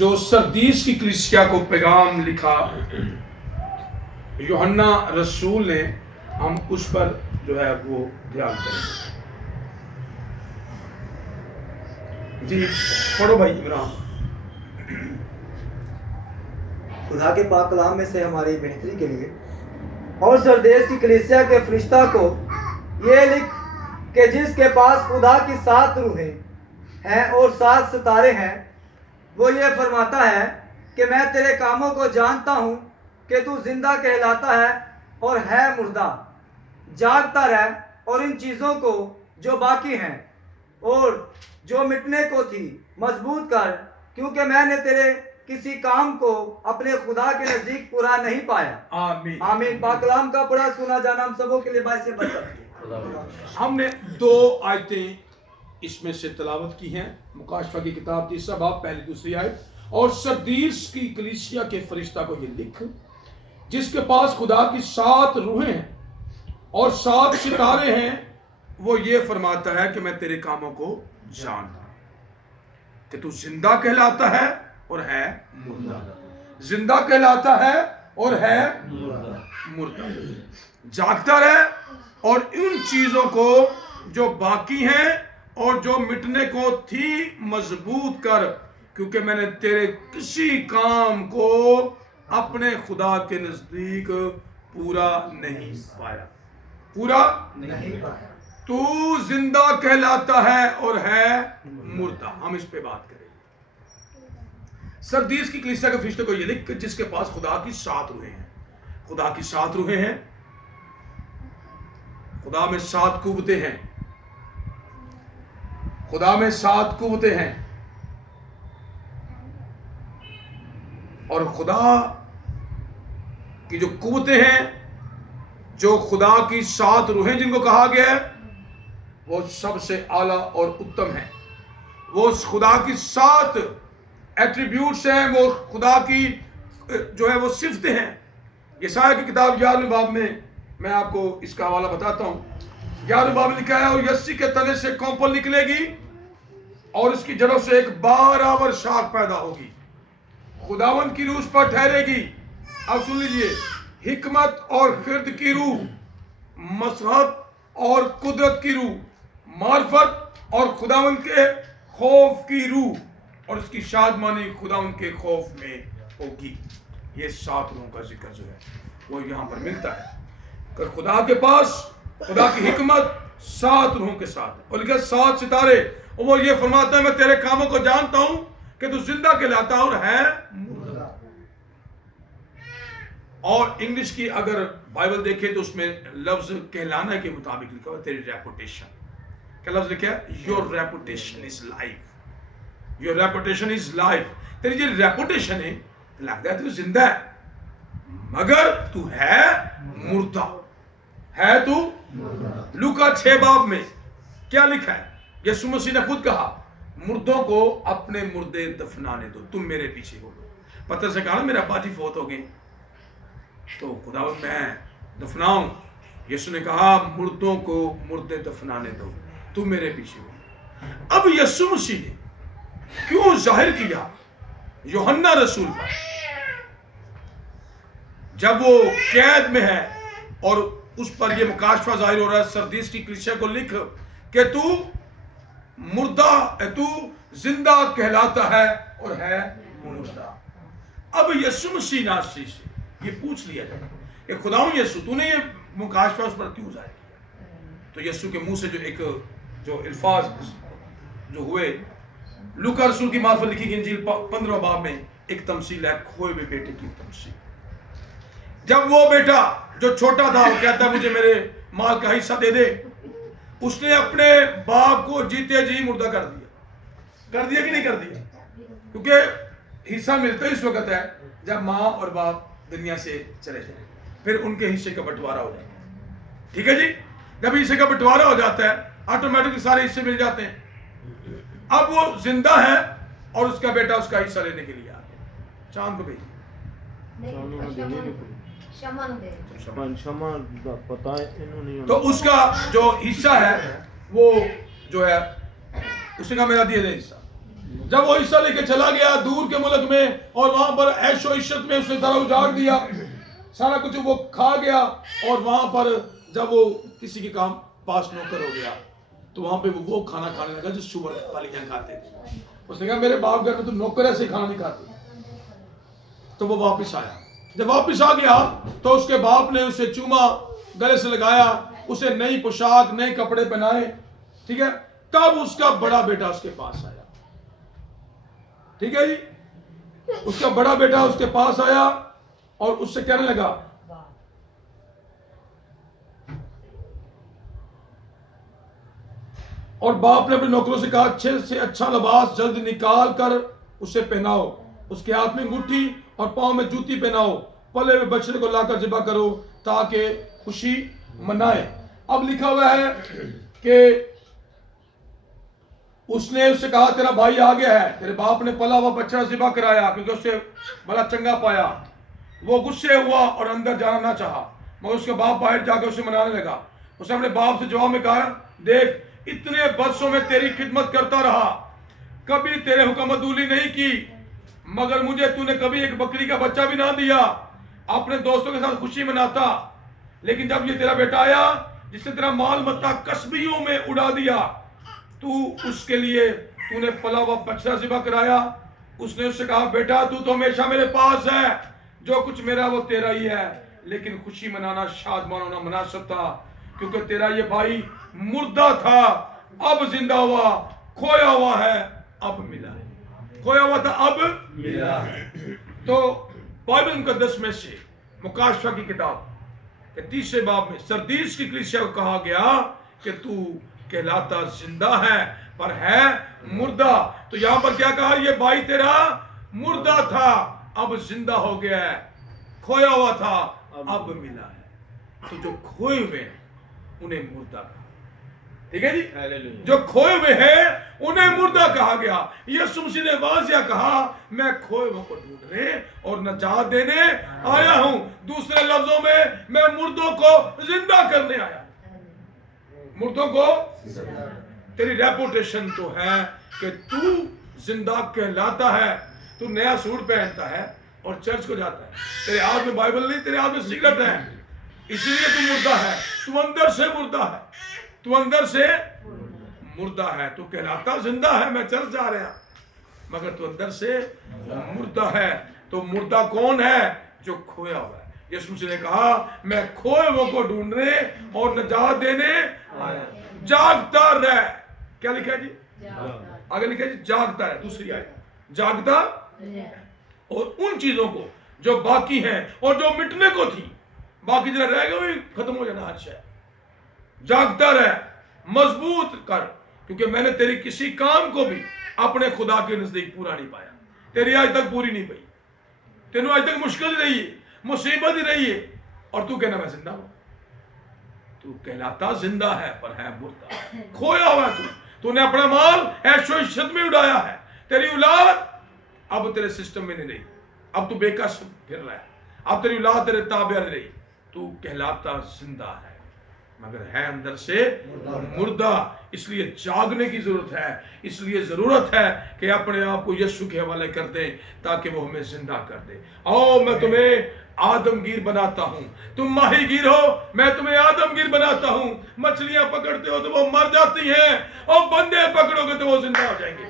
جو سردیس کی کلیسیا کو پیغام لکھا یوحنا رسول نے، ہم اس پر جو ہے وہ دھیان کریں. جی پڑھو بھائی عمران. خدا کے پاک کلام میں سے ہماری بہتری کے لیے اور سردیس کی کلیسیا کے فرشتہ کو یہ لکھ کہ جس کے پاس خدا کی 7 روحیں ہیں اور 7 ستارے ہیں، وہ یہ فرماتا ہے کہ میں تیرے کاموں کو جانتا ہوں کہ تو زندہ کہلاتا ہے اور ہے مردہ. جاگتا رہ اور ان چیزوں کو جو باقی ہیں اور جو مٹنے کو تھی مضبوط کر، کیونکہ میں نے تیرے کسی کام کو اپنے خدا کے نزدیک پورا نہیں پایا. آمین. آمین. پاک کلام کا پڑھا سنا جانا ہم سبوں کے لیے باعث برکت ہے. ہم نے 2 آیتیں اس میں سے تلاوت کی ہیں. مکاشفہ کی کتاب 3 باب پہلی دوسری آیت. اور سردیس کی کلیسیا کے فرشتہ کو یہ لکھ جس کے پاس خدا کی 7 روحیں ہیں اور 7 ستارے ہیں، وہ یہ فرماتا ہے کہ میں تیرے کاموں کو جانتا ہوں کہ تو زندہ کہلاتا ہے اور ہے مردہ. زندہ کہلاتا ہے اور ہے مردہ. جاگتا رہ اور ان چیزوں کو جو باقی ہیں اور جو مٹنے کو تھی مضبوط کر، کیونکہ میں نے تیرے کسی کام کو اپنے خدا کے نزدیک پورا نہیں پایا. پورا نہیں پایا. تو زندہ کہلاتا ہے اور ہے مردہ. ہم اس پہ بات کریں. سردیس کی کلیسیا کے فرشتے کو یہ لکھ جس کے پاس خدا کی 7 روحیں ہیں. خدا کی 7 روحیں ہیں. خدا میں 7 قوتیں ہیں. خدا میں 7 قوتیں ہیں. اور خدا کی جو قوتیں ہیں، جو خدا کی 7 روحیں جن کو کہا گیا ہے، وہ سب سے اعلیٰ اور اتم ہیں. وہ خدا کی 7 ایٹریبیوٹس ہیں، وہ خدا کی جو ہے وہ صفتیں ہیں. یسایہ کی کتاب 11 باب میں آپ کو اس کا حوالہ بتاتا ہوں. 11 باب میں لکھا ہے اور یسی کے تنے سے کونپل نکلے گی اور اس کی جڑوں سے ایک بارآور شاخ پیدا ہوگی. خداوند کی روح اس پر ٹھہرے گی. اب سن لیجئے، حکمت اور خرد کی روح، مسحت اور قدرت کی روح، معرفت اور خداوند کے خوف کی روح، اور اس کی شادمانی خداوند کے خوف میں ہوگی. یہ 7 روحوں کا ذکر جو ہے وہ یہاں پر ملتا ہے کہ خدا کے پاس خدا کی حکمت 7 روحوں کے ساتھ ہے. اور لکھا 7 ستارے، اور وہ یہ فرماتا ہے میں تیرے کاموں کو جانتا ہوں کہ تو زندہ کہلاتا اور ہے مردہ. اور انگلش کی اگر بائبل دیکھیں تو اس میں لفظ کہلانا کے مطابق لکھا ہوا تیری ریپوٹیشن. کیا لفظ لکھا ہے؟ Your reputation is life. Your reputation is life. تیری جو ریپوٹیشن ہے لگتا ہے تو زندہ ہے مگر تو ہے مردہ. ہے تو لوکا 6 باب میں کیا لکھا ہے؟ یسوع مسیح نے خود کہا مردوں کو اپنے مردے دفنانے دو، تم میرے پیچھے ہو. پترس سے کہا میرے ابا جی فوت ہو گئے تو خداوند میں دفناؤں. یسوع نے کہا مردوں کو مردے دفنانے دو، تم میرے پیچھے ہو. اب یسوع مسیح نے کیوں ظاہر کیا یوحنا رسول پر جب وہ قید میں ہے اور اس پر یہ مکاشفہ ظاہر ہو رہا ہے سردیس کی کلیسیا کو لکھ کہ تو مردہ تو زندہ کہلاتا ہے اور ہے مردہ. اب یسوع مسیح ناصری سے یہ پوچھ لیا جائے کہ خداوند یسوع تو نے یہ مکاشفہ اس پر کیوں ظاہر کیا؟ تو یسوع کے منہ سے جو الفاظ جو ہوئے، لوکا رسول کی معرفت لکھی گئی انجیل 15 باب میں ایک تمثیل ہے کھوئے ہوئے بیٹے کی تمثیل. جب وہ بیٹا جو چھوٹا تھا وہ کہتا ہے مجھے میرے مال کا حصہ دے دے، اس نے اپنے باپ کو جیتے جی مردہ کر دیا کہ نہیں کر دیا؟ کیونکہ حصہ ملتا ہی اس وقت ہے جب ماں اور باپ دنیا سے چلے جائیں، پھر ان کے حصے کا بٹوارا ہو جائے گا. ٹھیک ہے جی؟ جب حصے کا بٹوارا ہو جاتا ہے آٹومیٹکلی سارے حصے مل جاتے ہیں. اب وہ زندہ ہے اور اس کا بیٹا اس کا حصہ لینے کے لیے آ گیا. چاند کو بھیجیے. تو اس کا جو حصہ ہے وہ جو ہے اس نے کہا میرا دیا دے حصہ. جب وہ حصہ لے کے چلا گیا دور کے ملک میں اور وہاں پر عیش و عشرت میں اس نے سارا اجاڑ دیا، سارا کچھ وہ کھا گیا، اور وہاں پر جب وہ کسی کے کام پاس نوکر ہو گیا تو وہاں پہ وہ کھانا کھانے لگا جو سور پالیاں کھاتے تھے. اس نے کہا میرے باپ گھر میں تو نوکر ایسے کھانا نہیں کھاتے. تو وہ واپس آیا. جب واپس آ گیا تو اس کے باپ نے اسے چوما، گلے سے لگایا، اسے نئی پوشاک نئے کپڑے پہنائے. ٹھیک ہے. تب اس کا بڑا بیٹا اس کے پاس آیا. ٹھیک ہے جی. اس کا بڑا بیٹا اس کے پاس آیا اور اس سے کہنے لگا اور باپ نے اپنے نوکروں سے کہا اچھے سے اچھا لباس جلد نکال کر اسے پہناؤ، اس کے ہاتھ میں انگوٹھی اور پاؤں میں جوتی پہناؤ، پلے ہوئے بچڑے کو لا کر ذبح کرو تاکہ خوشی منائے. اب لکھا ہوا ہے کہ اس نے اس سے کہا تیرا بھائی آ گیا ہے، تیرے باپ نے پلا ہوا بچہ ذبح کرایا کیونکہ اسے بڑا چنگا پایا. وہ غصے ہوا اور اندر جانا نہ چاہا، مگر اس کے باپ باہر جا کے اسے منانے لگا. اس نے اپنے باپ سے جواب میں کہا دیکھ اتنے برسوں میں تیری خدمت کرتا رہا، کبھی تیرے حکم عدولی نہیں کی، مگر مجھے تو نے کبھی ایک بکری کا بچہ بھی نہ دیا. اپنے دوستوں کے ساتھ خوشی مناتا، لیکن جب یہ تیرا بیٹا آیا جس نے تیرا مال متا کسبیوں میں اڑا دیا، تو اس کے لیے تو نے پلا ہوا بچہ ذبح کرایا. اس نے اس سے کہا بیٹا تو ہمیشہ میرے پاس ہے، جو کچھ میرا وہ تیرا ہی ہے، لیکن خوشی منانا شادمان ہونا مناسب تھا، کیونکہ تیرا یہ بھائی مردہ تھا اب زندہ ہوا، کھویا ہوا ہے اب ملا ہے. کھویا ہوا تھا اب ملا ہے. تو بائبل مقدس میں سے مکاشفہ کی کتاب کے 30 باب میں سردیس کی کلیسیا کو کہا گیا کہ تو کہلاتا زندہ ہے پر ہے مردہ. تو یہاں پر کیا کہا یہ بھائی تیرا مردہ تھا اب زندہ ہو گیا ہے، کھویا ہوا تھا اب ملا ہے. تو جو کھوئے ہوئے ہیں انہیں مردہ کہا. ٹھیک ہے جی. جو کھوئے ہوئے ہیں انہیں مردہ کہا گیا. یسوع مسیح نے واضح کہا میں کھوئے ہوئے کو ڈھونڈنے اور نجات دینے آیا ہوں. دوسرے لفظوں میں میں مردوں کو زندہ کرنے آیا. مردوں کو تیری ریپوٹیشن تو ہے کہ تو زندہ کہلاتا ہے، تو نیا سوٹ پہنتا ہے اور چرچ کو جاتا ہے، تیرے ہاتھ میں بائبل نہیں، تیرے ہاتھ میں سگریٹ ہے، اسی لیے تو مردہ ہے. تو اندر سے مردہ ہے، تو اندر سے مردہ ہے. تو کہلاتا زندہ ہے میں چرچ جا رہا مگر تو اندر سے مردہ ہے. تو مردہ کون ہے؟ جو کھویا ہوا ہے. یسوع مسیح نے کہا میں کھوئے ہوئے کو ڈھونڈنے اور نجات دینے آیا. جاگتا رہ. کیا لکھا ہے جی؟ آگے لکھا ہے جی جاگتا ہے. دوسری آیت جاگتا اور ان چیزوں کو جو باقی ہیں اور جو مٹنے کو تھی، باقی جو رہ گئے ختم ہو جانا اچھا ہے. جاگتا رہ، مضبوط کر، کیونکہ میں نے تیری کسی کام کو بھی اپنے خدا کے نزدیک پورا نہیں پایا. تیری آج تک پوری نہیں پائی، تینوں آج تک مشکل رہی ہے، مصیبت ہی رہی ہے، اور تو کہنا میں زندہ ہوں. تو کہلاتا زندہ ہے پر ہے مردہ. کھویا ہوا تو نے اپنا مال عیش و عشرت میں اڑایا ہے. تیری اولاد اب تیرے سسٹم میں نہیں رہی، اب تو بے کس پھر رہا ہے، اب تیری اولاد تیرے تابع نہیں رہی. تو کہلاتا زندہ ہے مگر ہے اندر سے مردہ. اس لیے جاگنے کی ضرورت ہے، اس لیے ضرورت ہے کہ اپنے آپ کو یسوع کے حوالے کر دیں تاکہ وہ ہمیں زندہ کر دے. آؤ میں تمہیں آدم گیر بناتا ہوں. تم ماہی گیر ہو، میں تمہیں آدم گیر بناتا ہوں. مچھلیاں پکڑتے ہو تو وہ مر جاتی ہیں، اور بندے پکڑو گے تو وہ زندہ ہو جائیں گے.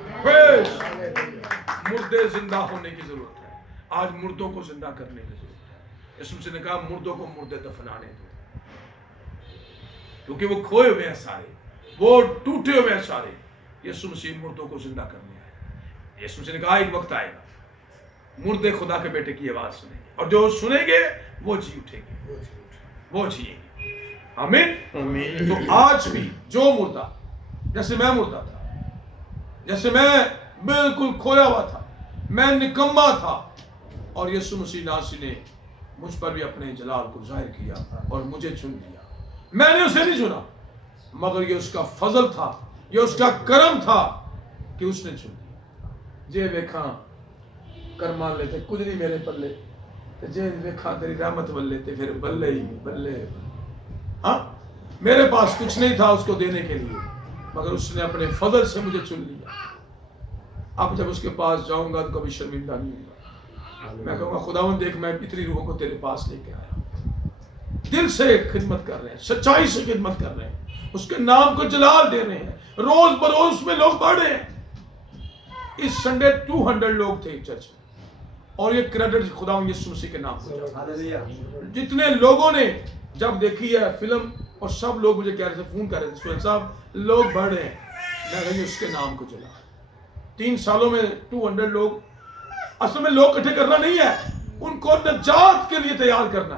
مردے زندہ ہونے کی ضرورت ہے. آج مردوں کو زندہ کرنے کی ضرورت ہے. یسوع مسیح نے کہا مردوں کو مردے دفنانے دو، کیونکہ وہ کھوئے ہوئے ہیں سارے، وہ ٹوٹے ہوئے ہیں سارے. یسوع مسیح مردوں کو زندہ کرنے آئے. یسوع مسیح نے کہا ایک وقت آئے گا مردے خدا کے بیٹے کی آواز سنیں گے، اور جو سنیں گے وہ جی اٹھیں گے، وہ جیئیں گے. آمین. تو آج بھی جو مردہ، جیسے میں مردہ تھا، جیسے میں بالکل کھویا ہوا تھا، میں نکما تھا، اور یسوع مسیح ناصری نے مجھ پر بھی اپنے جلال کو ظاہر کیا اور مجھے چن لیا. میں نے اسے نہیں چنا، مگر یہ اس کا فضل تھا، یہ اس کا کرم تھا کہ اس نے چن لیا. جے ویکھاں کرمان لیتے کچھ نہیں میرے پلے، جے ویکھاں تیری رحمت ولے تے پھر بلے ہی بلے. ہاں میرے پاس کچھ نہیں تھا اس کو دینے کے لیے، مگر اس نے اپنے فضل سے مجھے چن لیا. اب جب اس کے پاس جاؤں گا تو کبھی شرمندہ نہیں ہوں گا. میں کہوں گا خداوند دیکھ میں اتنی روحوں کو تیرے پاس لے کے آیا, دل سے خدمت کر رہے ہیں, سچائی سے خدمت کر رہے ہیں, اس کے نام کو جلال دے رہے ہیں, روز بروز میں لوگ بڑھ رہے ہیں. اس سنڈے 200 لوگ تھے چرچ میں, اور یہ کریڈٹ خداوند یسوع مسیح کے نام کو جاتا. جتنے لوگوں نے جب دیکھی ہے فلم, اور سب لوگ مجھے کہہ رہے تھے, فون کر رہے تھے, سہیل صاحب لوگ بڑھ رہے ہیں, میں کہا اس کے نام کو جلا. 3 سالوں میں 200 لوگ. اصل میں لوگ اکٹھے کرنا نہیں ہے, ان کو نجات کے لیے تیار کرنا.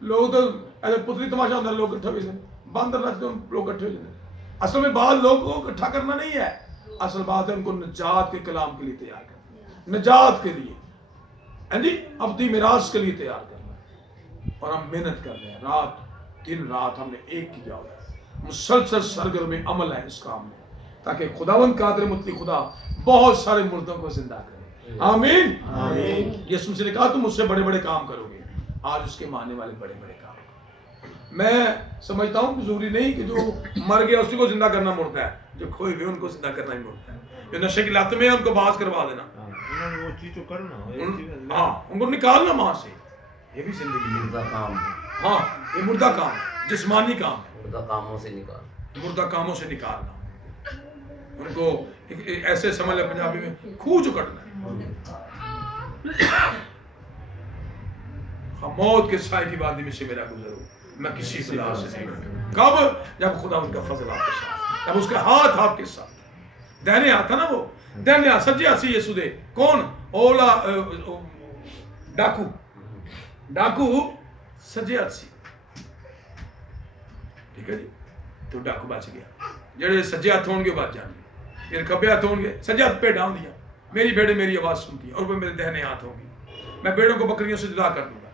لوگ تو ایسے پتلی تماشا ہوتا ہے, لوگ اکٹھے ہوئے تھے, باندر رکھتے ہیں لوگ اکٹھے ہوئے تھے. اصل میں بات لوگوں کو اکٹھا کرنا نہیں ہے, اصل بات ہے ان کو نجات کے کلام کے لیے تیار کرنا, نجات کے لیے, جی ابدی میراث کے لیے تیار کرنا. اور ہم محنت کر رہے ہیں, رات دن رات ہم نے ایک کیا ہوا ہے, مسلسل سرگرم میں عمل ہے اس کام میں, تاکہ خداوند قادر مطلق خدا بہت سارے مردوں کو زندہ کرے. آمین. یسوع مسیح نے کہا تم مجھ سے بڑے بڑے کام کرو گے. آج اس کے ماننے والے بڑے بڑے کام. میں سمجھتا ہوں کہ ضروری نہیں کہ جو مر گیا اسی کو زندہ کرنا مرتا ہے, جو کھوئے ہوئے ان کو زندہ کرنا ہی مرتا ہے. جو نشے کی لت میں ہے ان کو باز کروا دینا, وہ چیز تو کرنا, ہاں ان کو نکالنا وہاں سے, یہ بھی زندگی مردہ کام ہے, ہاں یہ مردہ کام ہے, جسمانی کام ہے, مردہ کاموں سے نکال, مردہ کاموں سے نکالنا. ان کو ایسے سمجھ لے پنجابی میں کھو چکڑنا ہے. موت کے سائے کی وادی میں سے میرا گزروں, میں کسی بلا سے نہیں ڈرتا. کب؟ جب خدا ان کا فضل آپ کے ساتھ, جب اس کا ہاتھ آپ کے ساتھ, دہنے ہاتھ تھا نا وہ, دہنے ہاتھ سجے ہاتھ سے یسوع دے. کون؟ اولا ڈاکو, ڈاکو سجے ہاتھ سی, ٹھیک ہے جی, تو ڈاکو بچ گیا. جڑے سجے ہاتھ ہون گے بچ جان گے, پھر کھبے ہاتھ ہون گے, سجے ہاتھ پہ ڈال دیا, میری بیڑے میری آواز سنتی ہے, اور وہ میرے دہنے ہاتھ ہوں گی, میں بیڑوں کو بکریوں سے جدا کر دوں گا.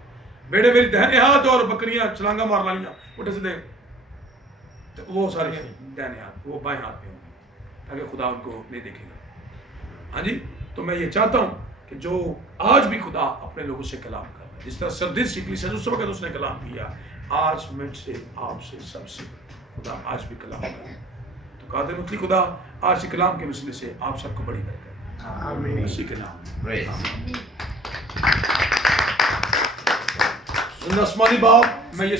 بیڑے میری دہنے ہاتھ, اور بکریاں چھلانگا مار لائیاں اٹھے سے دے, تو وہ سارے دہنے ہاتھ, وہ بائیں ہاتھ پہ ہوں گے, تاکہ خدا ان کو نہیں دیکھے گا. ہاں جی, تو میں یہ چاہتا ہوں کہ جو آج بھی خدا اپنے لوگوں سے کلام کر رہا ہے, جس طرح سردیس کی کلیسیا اس وقت اس نے کلام کیا, آج مجھ سے آپ سے سب سے خدا آج بھی کلام کر رہا ہے. تو قادر مطلق خدا آج کے کلام کے وسیلے سے آپ سب کو بڑی برکت, آمین. اسی کے نام. praise. آسمانی باپ, میں یہ